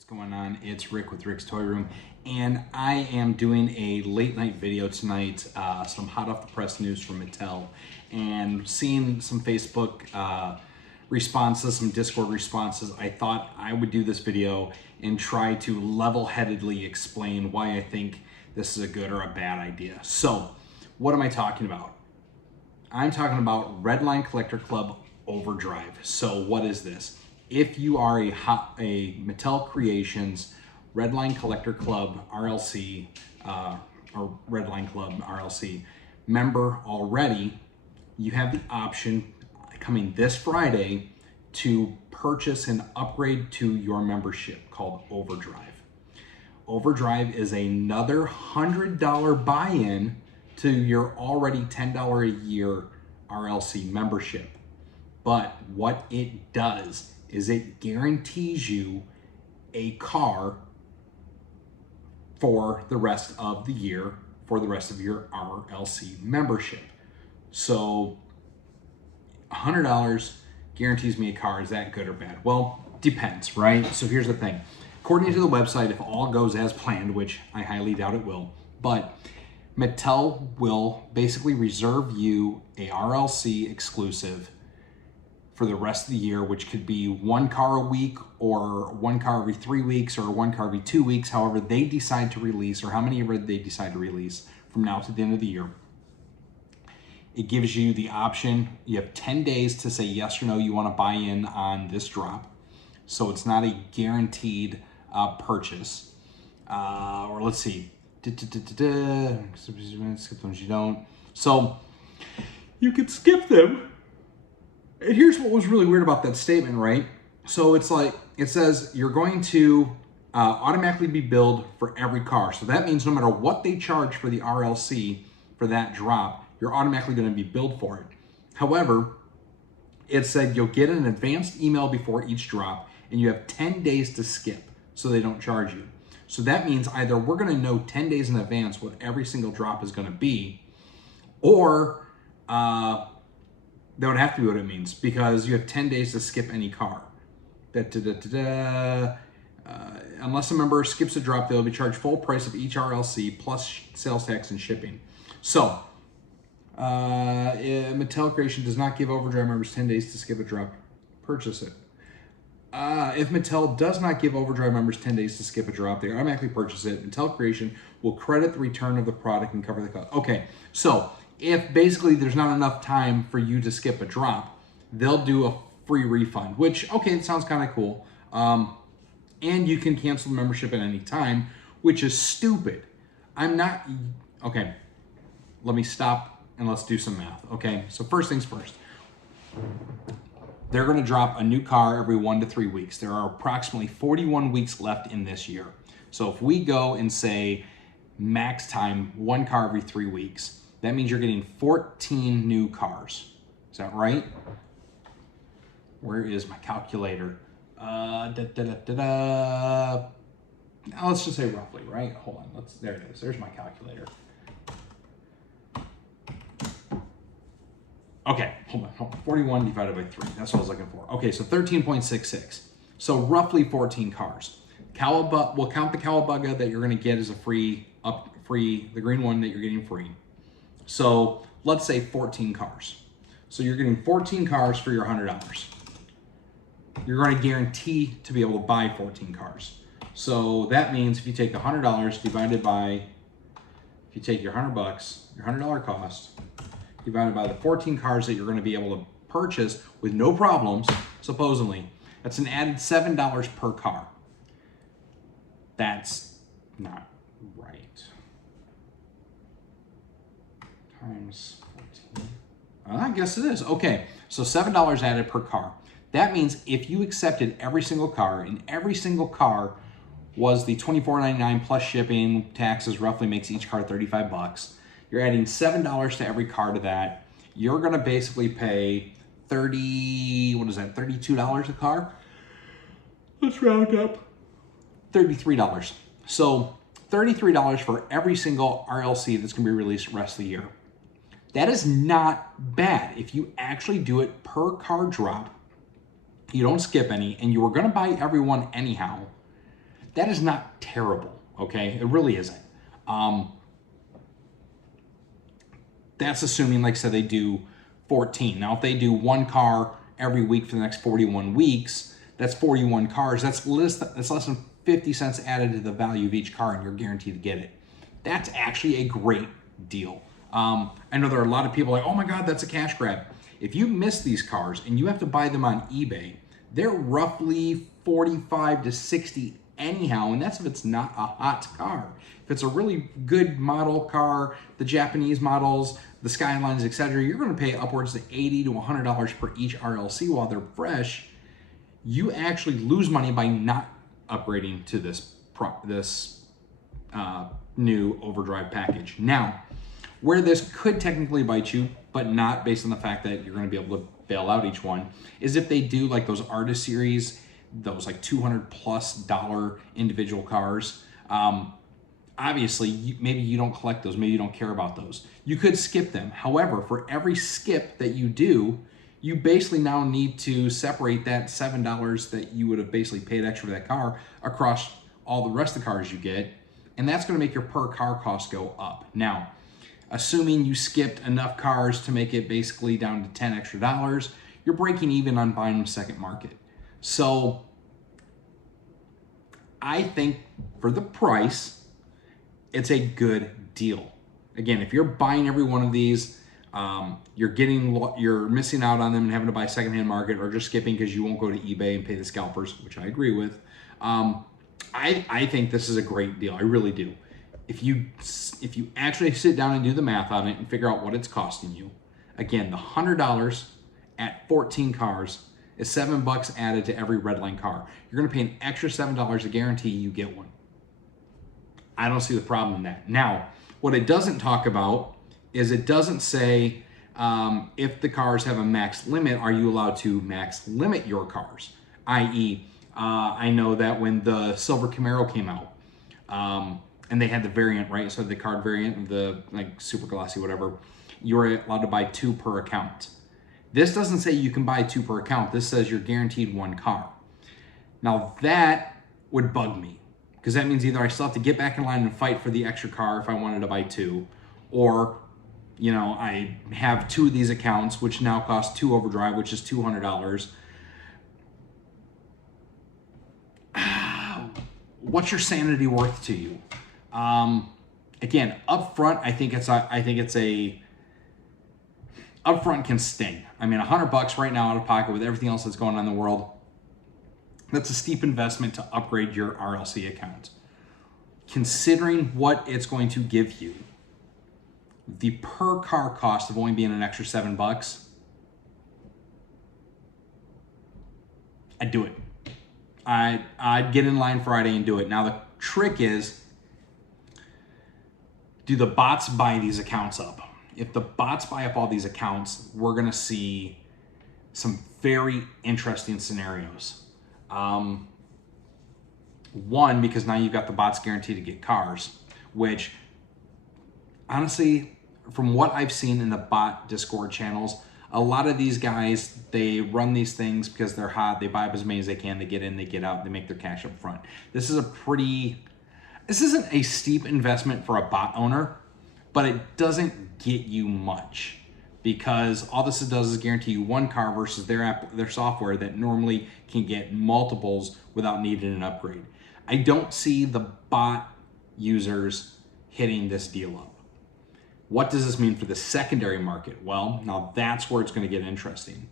What's going on? It's Rick with Rick's Toy Room, and I am doing a late night video tonight, some hot off the press news from Mattel, and seeing some Facebook responses, some Discord responses. I thought I would do this video and try to level-headedly explain why I think this is a good or a bad idea. So, what am I talking about? I'm talking about Redline Collector Club Overdrive. So what is this? If you are a Mattel Creations Redline Collector Club RLC or Redline Club RLC member already, you have the option coming this Friday to purchase an upgrade to your membership called Overdrive. Overdrive is another $100 buy-in to your already $10 a year RLC membership. But what it does is it guarantees you a car for the rest of the year, for the rest of your RLC membership. So $100 guarantees me a car. Is that good or bad? Well, depends, right? So here's the thing. According to the website, if all goes as planned, which I highly doubt it will, but Mattel will basically reserve you a RLC exclusive for the rest of the year, which could be one car a week or one car every 3 weeks or one car every 2 weeks, however they decide to release or how many they decide to release from now to the end of the year. It gives you the option. You have 10 days to say yes or no you want to buy in on this drop. So it's not a guaranteed purchase. Or let's see. Skip the ones you don't. So you could skip them. And here's what was really weird about that statement, right? So it's like, it says you're going to automatically be billed for every car. So that means no matter what they charge for the RLC for that drop, you're automatically going to be billed for it. However, it said you'll get an advanced email before each drop and you have 10 days to skip so they don't charge you. So that means either we're going to know 10 days in advance what every single drop is going to be, or that would have to be what it means, because you have 10 days to skip any car. Unless a member skips a drop, they'll be charged full price of each RLC plus sales tax and shipping. So, Mattel Creation does not give Overdrive members 10 days to skip a drop. Purchase it. If Mattel does not give Overdrive members 10 days to skip a drop, they automatically purchase it. Mattel Creation will credit the return of the product and cover the cost. Okay, so if basically there's not enough time for you to skip a drop, they'll do a free refund, which, okay, it sounds kind of cool. And you can cancel the membership at any time, which is stupid. Okay, let me stop and let's do some math, okay? So first things first. They're going to drop a new car every 1 to 3 weeks. There are approximately 41 weeks left in this year. So if we go and say max time, one car every 3 weeks, that means you're getting 14 new cars. Is that right? Where is my calculator? Now let's just say roughly, right? Hold on, there it is. There's my calculator. Okay, hold on. 41 divided by 3. That's what I was looking for. Okay, so 13.66. So roughly 14 cars. We'll count the Cowabunga that you're going to get as a free, the green one that you're getting free. So let's say 14 cars. So you're getting 14 cars for your $100. You're going to guarantee to be able to buy 14 cars. So that means if you take the $100 divided by, if you take your $100, your $100 cost, divided by the 14 cars that you're going to be able to purchase with no problems, supposedly, that's an added $7 per car. That's not right. Times 14. I guess it is. Okay, so $7 added per car. That means if you accepted every single car, and every single car was the $24.99 plus shipping, taxes, roughly makes each car 35 bucks. You're adding $7 to every car to that. You're going to basically pay $32 a car? Let's round up. $33. So $33 for every single RLC that's going to be released the rest of the year. That is not bad. If you actually do it per car drop, you don't skip any, and you were going to buy everyone anyhow, That is not terrible, okay? It really isn't. That's assuming, like I said, they do 14. Now, if they do one car every week for the next 41 weeks, that's 41 cars. That's less than 50 cents added to the value of each car, and you're guaranteed to get it. That's actually a great deal. I know there are a lot of people like, oh my God, that's a cash grab. If you miss these cars and you have to buy them on eBay, they're roughly 45 to 60 anyhow, and that's if it's not a hot car. If it's a really good model car, the Japanese models, the Skylines, etc., you're going to pay upwards of $80 to $100 per each RLC while they're fresh. You actually lose money by not upgrading to this new Overdrive package. Now, where this could technically bite you, but not based on the fact that you're going to be able to bail out each one, is if they do like those Artist Series, those like $200+ individual cars. Obviously, maybe you don't collect those, maybe you don't care about those. You could skip them. However, for every skip that you do, you basically now need to separate that $7 that you would have basically paid extra for that car across all the rest of the cars you get, and that's going to make your per car cost go up. Now, assuming you skipped enough cars to make it basically down to $10 extra, you're breaking even on buying them second market. So I think for the price, it's a good deal. Again, if you're buying every one of these, you're missing out on them and having to buy secondhand market, or just skipping because you won't go to eBay and pay the scalpers, which I agree with. I think this is a great deal. I really do. If you actually sit down and do the math on it and figure out what it's costing you, again, the $100 at 14 cars is $7 added to every Redline car. You're going to pay an extra $7 to guarantee you get one. I don't see the problem in that. Now, what it doesn't talk about is it doesn't say if the cars have a max limit, are you allowed to max limit your cars? I.e., I know that when the silver Camaro came out, and they had the variant, right? So the card variant, the like super glossy, whatever, you were allowed to buy 2 per account. This doesn't say you can buy 2 per account. This says you're guaranteed 1 car. Now that would bug me, because that means either I still have to get back in line and fight for the extra car if I wanted to buy 2, or I have 2 of these accounts, which now cost 2 Overdrive, which is $200. What's your sanity worth to you? Again, upfront, I think it's upfront can sting. I mean, $100 right now out of pocket with everything else that's going on in the world, that's a steep investment to upgrade your RLC account. Considering what it's going to give you, the per car cost of only being an extra $7, I'd do it. I'd get in line Friday and do it. Now the trick is, do the bots buy these accounts up? If the bots buy up all these accounts, we're going to see some very interesting scenarios. One, because now you've got the bots guaranteed to get cars, which honestly, from what I've seen in the bot Discord channels, a lot of these guys, they run these things because they're hot. They buy up as many as they can. They get in, they get out, they make their cash up front. This isn't a steep investment for a bot owner, but it doesn't get you much, because all this does is guarantee you 1 car versus their software that normally can get multiples without needing an upgrade. I don't see the bot users hitting this deal up. What does this mean for the secondary market? Well, now that's where it's going to get interesting.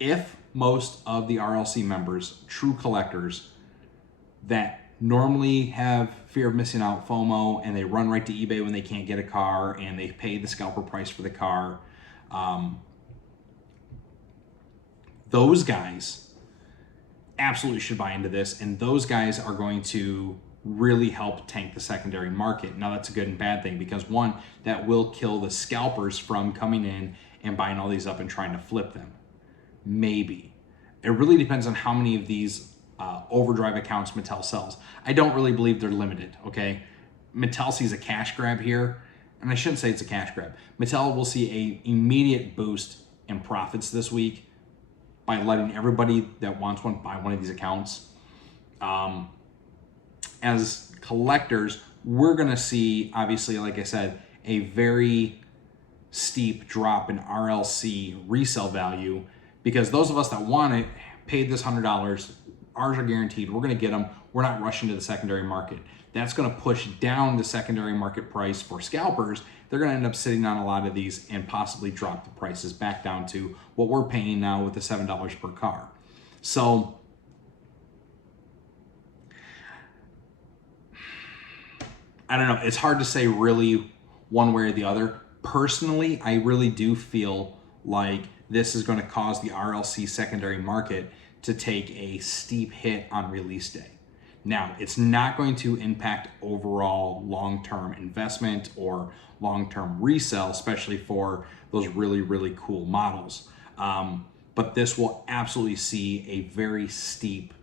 If most of the RLC members, true collectors, that normally have fear of missing out, FOMO, and they run right to eBay when they can't get a car, and they pay the scalper price for the car, those guys absolutely should buy into this, and those guys are going to really help tank the secondary market. Now that's a good and bad thing, because one, that will kill the scalpers from coming in and buying all these up and trying to flip them. Maybe. It really depends on how many of these Overdrive accounts Mattel sells. I don't really believe they're limited, okay? Mattel sees a cash grab here, and I shouldn't say it's a cash grab. Mattel will see an immediate boost in profits this week by letting everybody that wants one buy one of these accounts. as collectors, we're going to see, obviously, like I said, a very steep drop in RLC resale value, because those of us that want it paid this $100. Ours are guaranteed. We're going to get them. We're not rushing to the secondary market. That's going to push down the secondary market price for scalpers. They're going to end up sitting on a lot of these and possibly drop the prices back down to what we're paying now with the $7 per car. So I don't know. It's hard to say really one way or the other. Personally, I really do feel like this is going to cause the RLC secondary market to take a steep hit on release day. Now, it's not going to impact overall long-term investment or long-term resale, especially for those really, really cool models. But this will absolutely see a very steep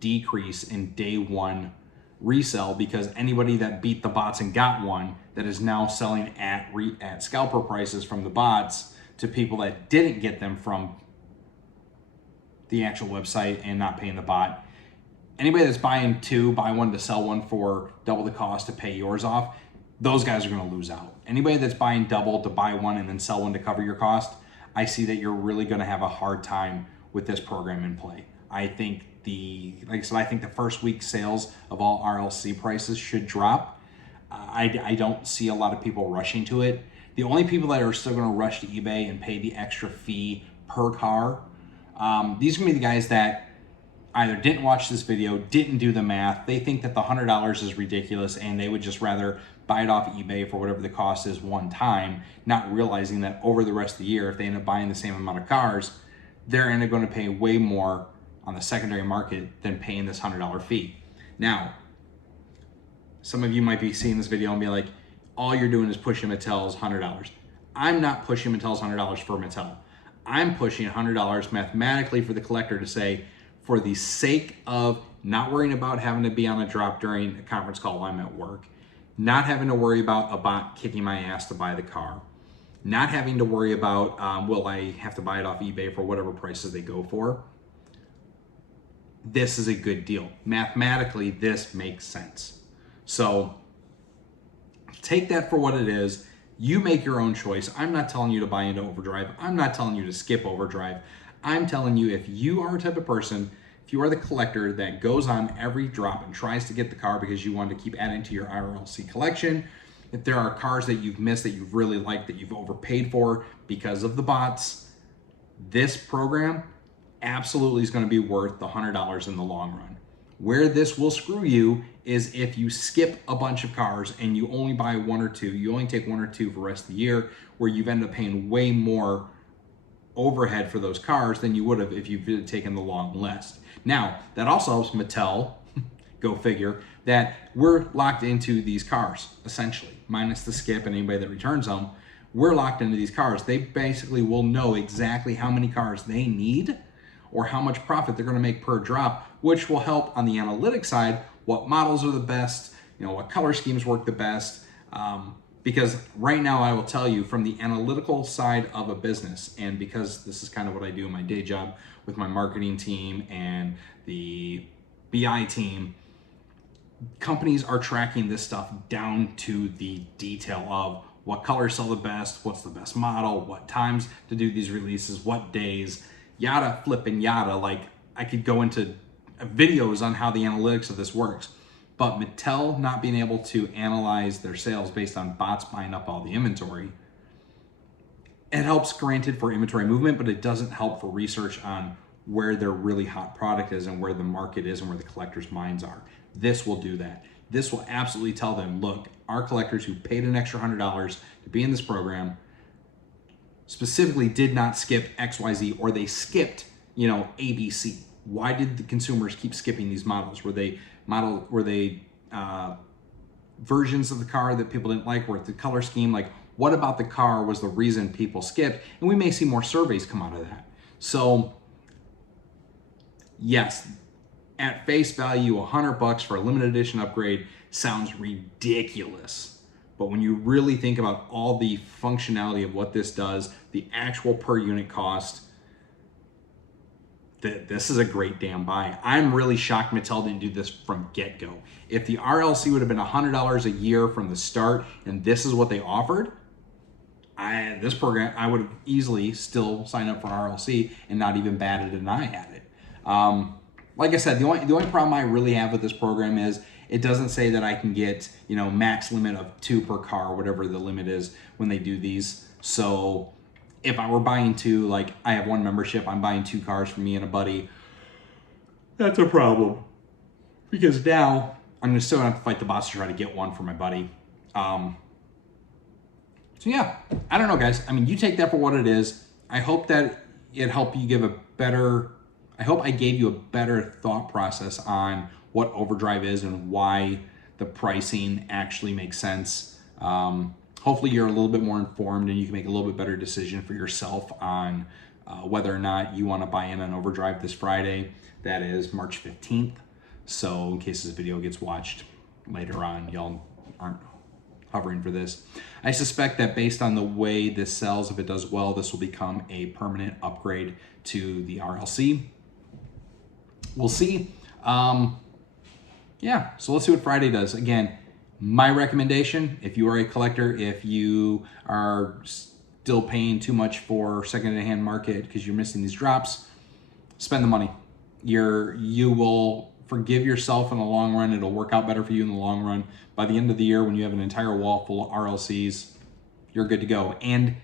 decrease in day one resale, because anybody that beat the bots and got one that is now selling at scalper prices from the bots to people that didn't get them from the actual website and not paying the bot. Anybody that's buying two, buy one to sell one for double the cost to pay yours off, those guys are going to lose out. Anybody that's buying double to buy one and then sell one to cover your cost, I see that you're really going to have a hard time with this program in play. I think like I said, I think the first week sales of all RLC prices should drop. I don't see a lot of people rushing to it. The only people that are still going to rush to eBay and pay the extra fee per car, these are going to be the guys that either didn't watch this video, didn't do the math, they think that the $100 is ridiculous and they would just rather buy it off eBay for whatever the cost is one time, not realizing that over the rest of the year, if they end up buying the same amount of cars, they're end up going to pay way more on the secondary market than paying this $100 fee. Now, some of you might be seeing this video and be like, all you're doing is pushing Mattel's $100. I'm not pushing Mattel's $100 for Mattel. I'm pushing $100 mathematically for the collector to say, for the sake of not worrying about having to be on a drop during a conference call while I'm at work, not having to worry about a bot kicking my ass to buy the car, not having to worry about, will I have to buy it off eBay for whatever prices they go for, this is a good deal. Mathematically, this makes sense. So take that for what it is. You make your own choice. I'm not telling you to buy into Overdrive. I'm not telling you to skip Overdrive. I'm telling you, if you are a type of person, if you are the collector that goes on every drop and tries to get the car because you want to keep adding to your RLC collection, if there are cars that you've missed that you've really liked, that you've overpaid for because of the bots, this program absolutely is going to be worth the $100 in the long run. Where this will screw you is if you skip a bunch of cars and you only buy one or two, you only take one or two for the rest of the year, where you've ended up paying way more overhead for those cars than you would have if you've taken the long list. Now, that also helps Mattel, go figure, that we're locked into these cars, essentially, minus the skip and anybody that returns them. We're locked into these cars. They basically will know exactly how many cars they need or how much profit they're going to make per drop, which will help on the analytics side, what models are the best, what color schemes work the best. Because right now, I will tell you, from the analytical side of a business, and because this is kind of what I do in my day job with my marketing team and the BI team, companies are tracking this stuff down to the detail of what colors sell the best, what's the best model, what times to do these releases, what days, yada flipping yada. Like, I could go into videos on how the analytics of this works. But Mattel not being able to analyze their sales based on bots buying up all the inventory, it helps, granted, for inventory movement, but it doesn't help for research on where their really hot product is and where the market is and where the collectors' minds are. This will do that. This will absolutely tell them, look, our collectors who paid an extra $100 to be in this program specifically did not skip XYZ, or they skipped, ABC. Why did the consumers keep skipping these models? Were they versions of the car that people didn't like? Were it the color scheme? Like, what about the car was the reason people skipped? And we may see more surveys come out of that. So yes, at face value, $100 for a limited edition upgrade sounds ridiculous. But when you really think about all the functionality of what this does, the actual per unit cost, this is a great damn buy. I'm really shocked Mattel didn't do this from get-go. If the RLC would have been $100 a year from the start and this is what they offered, this program, I would have easily still signed up for RLC and not even batted an eye at it. Like I said, the only problem I really have with this program is it doesn't say that I can get, you know, max limit of 2 per car, whatever the limit is when they do these. So if I were buying 2, like I have 1 membership, I'm buying 2 cars for me and a buddy, that's a problem. Because now I'm still gonna have to fight the bots to try to get 1 for my buddy. So yeah, I don't know, guys. I mean, you take that for what it is. I hope that it helped you give a better, I hope I gave you a better thought process on what Overdrive is and why the pricing actually makes sense. Hopefully you're a little bit more informed and you can make a little bit better decision for yourself on whether or not you want to buy in on Overdrive this Friday. That is March 15th. So in case this video gets watched later on, y'all aren't hovering for this. I suspect that based on the way this sells, if it does well, this will become a permanent upgrade to the RLC. We'll see. Yeah, so let's see what Friday does. Again, my recommendation, if you are a collector, if you are still paying too much for second-hand market because you're missing these drops, spend the money. You will forgive yourself in the long run. It'll work out better for you in the long run. By the end of the year, when you have an entire wall full of RLCs, you're good to go. And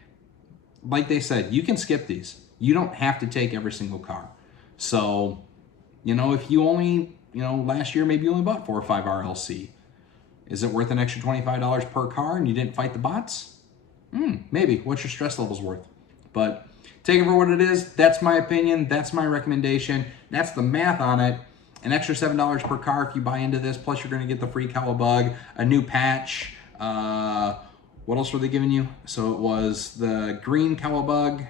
like they said, you can skip these. You don't have to take every single car. So, you know, if you only, you know, last year maybe you only bought 4 or 5 RLC. Is it worth an extra $25 per car and you didn't fight the bots? Maybe. What's your stress levels worth? But take it for what it is. That's my opinion. That's my recommendation. That's the math on it. An extra $7 per car if you buy into this. Plus you're going to get the free Cowabug, a new patch. What else were they giving you? So it was the green Cowabug.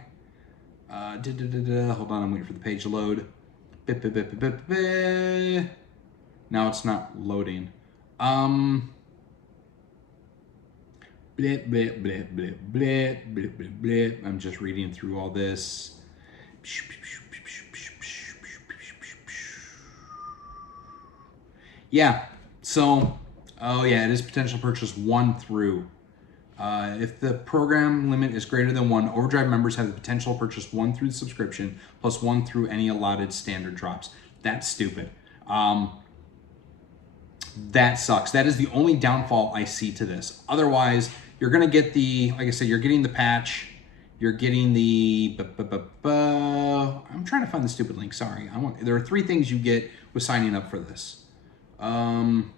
Hold on, I'm waiting for the page to load. Now it's not loading. I'm just reading through all this. Yeah, so, oh yeah, it is potential purchase 1 through. If the program limit is greater than 1, Overdrive members have the potential to purchase 1 through the subscription, plus 1 through any allotted standard drops. That's stupid. That sucks. That is the only downfall I see to this. Otherwise, you're going to get the, like I said, you're getting the patch, you're getting the, I'm trying to find the stupid link, sorry. There are 3 things you get with signing up for this. And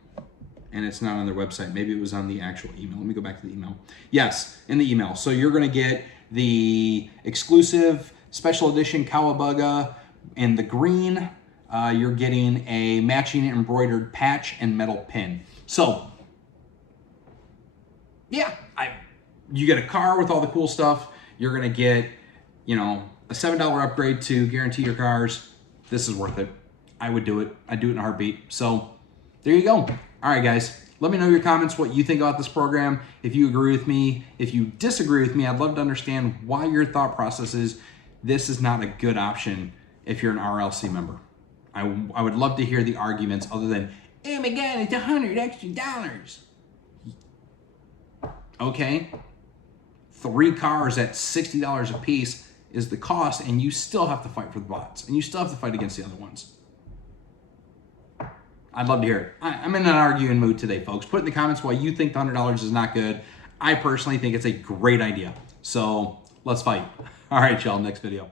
it's not on their website. Maybe it was on the actual email. Let me go back to the email. Yes, in the email. So you're going to get the exclusive special edition Cowabunga in the green. You're getting a matching embroidered patch and metal pin. So, yeah, you get a car with all the cool stuff. You're going to get, you know, a $7 upgrade to guarantee your cars. This is worth it. I would do it. I'd do it in a heartbeat. So, there you go. All right, guys. Let me know your comments, what you think about this program. If you agree with me, if you disagree with me, I'd love to understand why your thought process is this is not a good option if you're an RLC member. I would love to hear the arguments other than, oh my God, it's $100 extra. Okay. 3 cars at $60 a piece is the cost, and you still have to fight for the bots, and you still have to fight against the other ones. I'd love to hear it. I'm in an arguing mood today, folks. Put in the comments why you think the $100 is not good. I personally think it's a great idea. So let's fight. All right, y'all, next video.